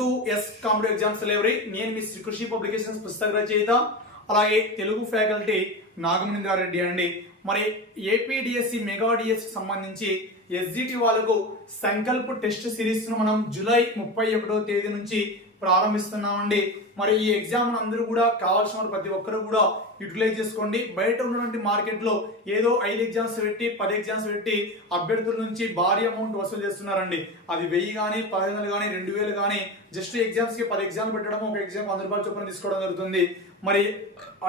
To S competitive exams delivery నేను మీ శ్రీ కృషి పబ్లికేషన్స్ పుస్తక రచయిత అలాగే తెలుగు ఫ్యాకల్టీ నాగమణింద్రారెడ్డి అండి. మరి ఏపీడిఎస్సి మెగా డిఎస్సి సంబంధించి ఎస్జిటి వాళ్ళకు సంకల్ప్ టెస్ట్ సిరీస్ను మనం జూలై ముప్పై ఒకటో తేదీ నుంచి ప్రారంభిస్తున్నామండి. మరి ఈ ఎగ్జామ్ అందరూ కూడా కావాల్సిన ప్రతి ఒక్కరు కూడా యూటిలైజ్ చేసుకోండి. బయట ఉన్నటువంటి మార్కెట్లో ఏదో ఐదు ఎగ్జామ్స్ పెట్టి పది ఎగ్జామ్స్ పెట్టి అభ్యర్థుల నుంచి భారీ అమౌంట్ వసూలు చేస్తున్నారండి. అది వెయ్యి కానీ పదిహేను వందలు కానీ రెండు వేలు కానీ జస్ట్ ఎగ్జామ్స్కి పది ఎగ్జామ్లు పెట్టడం ఒక ఎగ్జామ్ వంద రూపాయల చొప్పున తీసుకోవడం జరుగుతుంది. మరి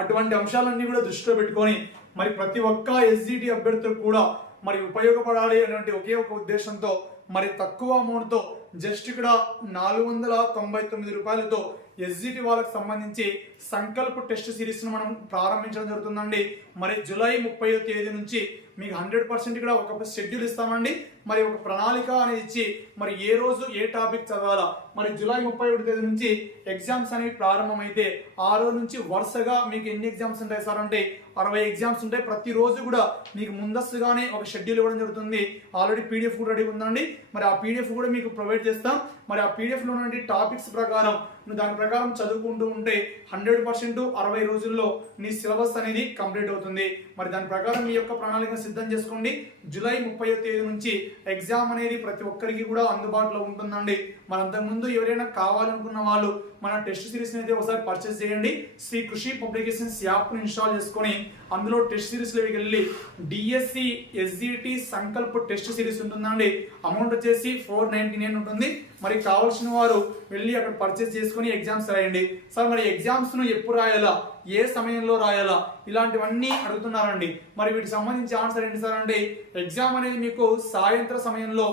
అటువంటి అంశాలన్నీ కూడా దృష్టిలో పెట్టుకొని మరి ప్రతి ఒక్క ఎస్జిటి అభ్యర్థులకు కూడా మరి ఉపయోగపడాలి అనేటువంటి ఒకే ఒక ఉద్దేశంతో మరి తక్కువ అమౌంట్తో జస్ట్ ఇక్కడ నాలుగు వందల తొంభై తొమ్మిది రూపాయలతో ఎస్జిటి వాళ్ళకి సంబంధించి సంకల్ప్ టెస్ట్ సిరీస్ను మనం ప్రారంభించడం జరుగుతుందండి. మరి జూలై ముప్పై తేదీ నుంచి మీకు హండ్రెడ్ పర్సెంట్ ఇక్కడ ఒక షెడ్యూల్ ఇస్తామండి. మరి ఒక ప్రణాళిక అనేది ఇచ్చి మరి ఏ రోజు ఏ టాపిక్ చదవాలా? మరి జూలై ముప్పై ఒకటి తేదీ నుంచి ఎగ్జామ్స్ అనేవి ప్రారంభమైతే ఆ రోజు నుంచి వరుసగా మీకు ఎన్ని ఎగ్జామ్స్ ఉంటాయి సార్ అంటే అరవై ఎగ్జామ్స్ ఉంటాయి. ప్రతిరోజు కూడా మీకు ముందస్తుగానే ఒక షెడ్యూల్ ఇవ్వడం జరుగుతుంది. ఆల్రెడీ పీడిఎఫ్ కూడా రెడీ ఉందండి. మరి ఆ పీడిఎఫ్ కూడా మీకు ప్రొవైడ్ చేస్తాం. మరి ఆ పీడిఎఫ్లో ఉన్నటువంటి టాపిక్స్ ప్రకారం నువ్వు దాని ప్రకారం చదువుకుంటూ ఉంటే హండ్రెడ్ పర్సెంట్ అరవై రోజుల్లో నీ సిలబస్ అనేది కంప్లీట్ అవుతుంది. మరి దాని ప్రకారం మీ యొక్క ప్రణాళికను సిద్ధం చేసుకోండి. జూలై ముప్పై తేదీ నుంచి ఎగ్జామ్ అనేది ప్రతి ఒక్కరికి కూడా అందుబాటులో ఉంటుందండి. మరి అంతకుముందు ఎవరైనా కావాలనుకున్న వాళ్ళు మన టెస్ట్ సిరీస్ని అయితే ఒకసారి పర్చేస్ చేయండి. శ్రీ కృషి పబ్లికేషన్స్ యాప్ ఇన్స్టాల్ చేసుకొని అందులో టెస్ట్ సిరీస్లోకి వెళ్ళి DSC SGT Sankalp test series ఉంటుందండి. అమౌంట్ వచ్చేసి ఫోర్ నైన్టీ నైన్ ఉంటుంది మరి కావాల్సిన వారు వెళ్ళి అక్కడ పర్చేస్ చేసుకొని ఎగ్జామ్స్ రాయండి. సార్ మరి ఎగ్జామ్స్ను ఎప్పుడు రాయాలా? ఏ సమయంలో రాయాలా? ఇలాంటివన్నీ అడుగుతున్నారండి. మరి వీటికి సంబంధించి ఆన్సర్ ఏంటి సార్ అంటే ఎగ్జామ్ అనేది మీకు సాయంత్ర సమయంలో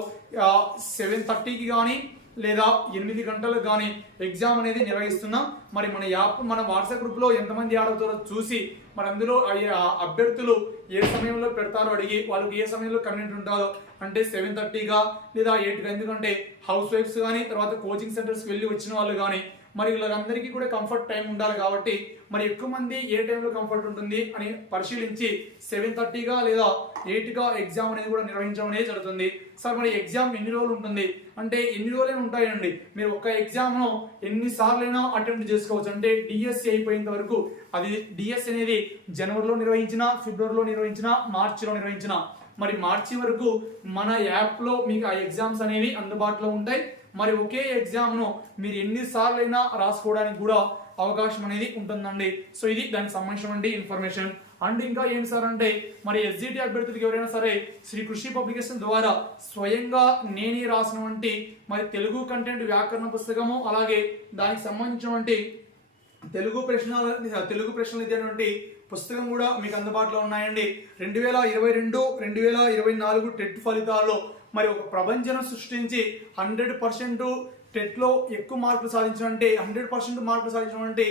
సెవెన్ థర్టీకి కానీ లేదా ఎనిమిది గంటలకు కానీ ఎగ్జామ్ అనేది నిర్వహిస్తున్నాం. మరి మన యాప్ మన వాట్సాప్ గ్రూప్లో ఎంతమంది ఆడవుతారో చూసి మరి అందులో ఆ అభ్యర్థులు ఏ సమయంలో పెడతారో అడిగి వాళ్ళకి ఏ సమయంలో కన్వీనెంట్ ఉంటుందో అంటే సెవెన్ థర్టీగా లేదా ఎయిట్గా ఎందుకంటే హౌస్ వైఫ్స్ కానీ తర్వాత కోచింగ్ సెంటర్స్కి వెళ్ళి వచ్చిన వాళ్ళు కానీ మరి వీళ్ళందరికీ కూడా కంఫర్ట్ టైం ఉండాలి కాబట్టి మరి ఎక్కువ మంది ఏ టైంలో కంఫర్ట్ ఉంటుంది అని పరిశీలించి సెవెన్ థర్టీగా లేదా ఎయిట్గా ఎగ్జామ్ అనేది కూడా నిర్వహించడం అనేది జరుగుతుంది. సార్ మరి ఎగ్జామ్ ఎన్ని రోజులు ఉంటుంది? అంటే ఎన్ని రోజులైనా ఉంటాయండి. మీరు ఒక ఎగ్జామ్ను ఎన్నిసార్లైనా అటెంప్ట్ చేసుకోవచ్చు. అంటే డిఎస్సి అయిపోయేంత వరకు అది డిఎస్సి అనేది జనవరిలో నిర్వహించిన ఫిబ్రవరిలో నిర్వహించిన మార్చిలో నిర్వహించిన. మరి మార్చి వరకు మన యాప్లో మీకు ఆ ఎగ్జామ్స్ అనేవి అందుబాటులో ఉంటాయి. మరి ఒకే ఎగ్జామ్ను మీరు ఎన్నిసార్లు అయినా రాసుకోవడానికి కూడా అవకాశం అనేది ఉంటుందండి. సో ఇది దానికి సంబంధించినటువంటి ఇన్ఫర్మేషన్ అండ్ ఇంకా ఏం సార్ అంటే మరి ఎస్జిటి అభ్యర్థులకు ఎవరైనా సరే శ్రీ కృషి పబ్లికేషన్ ద్వారా స్వయంగా నేనే రాసినటువంటి మరి తెలుగు కంటెంట్ వ్యాకరణ పుస్తకము అలాగే దానికి సంబంధించినటువంటి తెలుగు ప్రశ్నలు తెలుగు ప్రశ్నలు ఇదేటువంటి పుస్తకం కూడా మీకు అందుబాటులో ఉన్నాయండి. రెండు వేల ఇరవై రెండు రెండు వేల ఇరవై నాలుగు టెట్ ఫలితాల్లో మరి ఒక ప్రపంచం సృష్టించి హండ్రెడ్ పర్సెంట్ టెట్లో ఎక్కువ మార్కులు సాధించడం అంటే హండ్రెడ్ పర్సెంట్ మార్కులు సాధించడం అంటే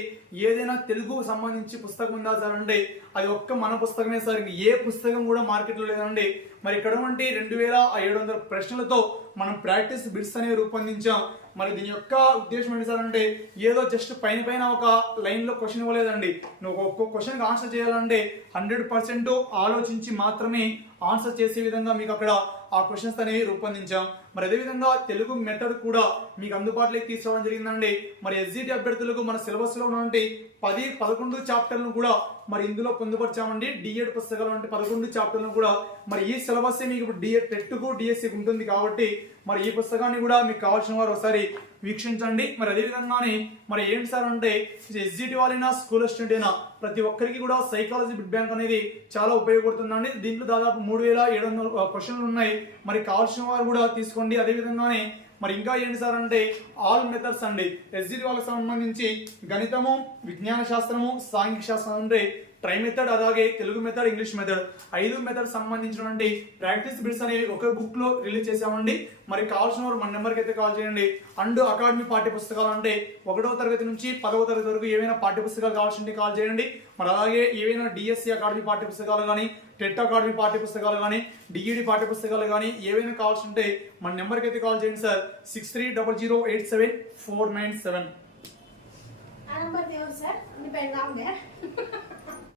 ఏదైనా తెలుగు సంబంధించి పుస్తకం ఉందా సార్ అంటే అది ఒక్క మన పుస్తకమే సార్. ఏ పుస్తకం కూడా మార్కెట్లో లేదండి మరి ఇక్కడ వంటి రెండు వేల ఏడు వందల ప్రశ్నలతో మనం ప్రాక్టీస్ బిట్స్ అనేవి రూపొందించాం. మరి దీని యొక్క ఉద్దేశం ఏంటి సార్ అంటే ఏదో జస్ట్ పైన పైన ఒక లైన్లో క్వశ్చన్ ఇవ్వలేదండి. నువ్వు ఒక్కొక్క క్వశ్చన్కి ఆన్సర్ చేయాలంటే హండ్రెడ్ పర్సెంట్ ఆలోచించి మాత్రమే ఆన్సర్ చేసే విధంగా మీకు అక్కడ ఆ క్వశ్చన్స్ అనేవి రూపొందించాం. మరి అదేవిధంగా తెలుగు మెథడ్ కూడా మీకు అందుబాటులోకి తీసుకోవడం జరిగిందండి. మరి ఎస్జిటి అభ్యర్థులకు మన సిలబస్లో ఉన్నటువంటి పది పదకొండు చాప్టర్లను కూడా మరి ఇందులో పొందుపరిచామండి. డిఎడ్ పుస్తకాలు అంటే పదకొండు చాప్టర్లను కూడా మరి ఈ సిలబస్ మీకు ఇప్పుడు డిఎడ్ టెట్కు డిఎస్సి ఉంటుంది కాబట్టి మరి ఈ పుస్తకాన్ని కూడా మీకు కావాల్సిన వారు ఒకసారి వీక్షించండి. మరి అదేవిధంగానే మరి ఏంటి సార్ అంటే ఎస్జిటి వాళ్ళైనా స్కూల్ స్టూడెంట్ అయినా ప్రతి ఒక్కరికి కూడా సైకాలజీ బిడ్ బ్యాంక్ అనేది చాలా ఉపయోగపడుతుందండి. దీంట్లో దాదాపు మూడు వేల ఏడు వందల క్వశ్చన్లు ఉన్నాయి. మరి కావాల్సిన వారు కూడా తీసుకోండి. అదేవిధంగానే మరి ఇంకా ఏంటి సార్ అంటే ఆల్ మెథడ్స్ అండి. ఎస్జీ వాళ్ళకి సంబంధించి గణితము విజ్ఞాన శాస్త్రము సాంఘిక శాస్త్రం అంటే ట్రై మెథడ్ అలాగే తెలుగు మెథడ్ ఇంగ్లీష్ మెథడ్ ఐదు మెథడ్ సంబంధించినటువంటి ప్రాక్టీస్ బిట్స్ అనేవి ఒక బుక్లో రిలీజ్ చేసామండి మరి కావాల్సిన వారు మన నెంబర్కి అయితే కాల్ చేయండి. అండ్ అకాడమీ పాఠ్య పుస్తకాలు అంటే ఒకటో తరగతి నుంచి పదవ తరగతి వరకు ఏవైనా పాఠ్య పుస్తకాలు కావాల్సింటే కాల్ చేయండి. మరి అలాగే ఏవైనా డిఎస్సి అకాడమీ పాఠ్య పుస్తకాలు కానీ టెట్ అకాడమీ పాఠ్య పుస్తకాలు కానీ డిఈడి పాఠ్య పుస్తకాలు కానీ ఏవైనా కావాల్సి ఉంటే మన నెంబర్కి అయితే కాల్ చేయండి sir. Six three double zero eight seven four nine seven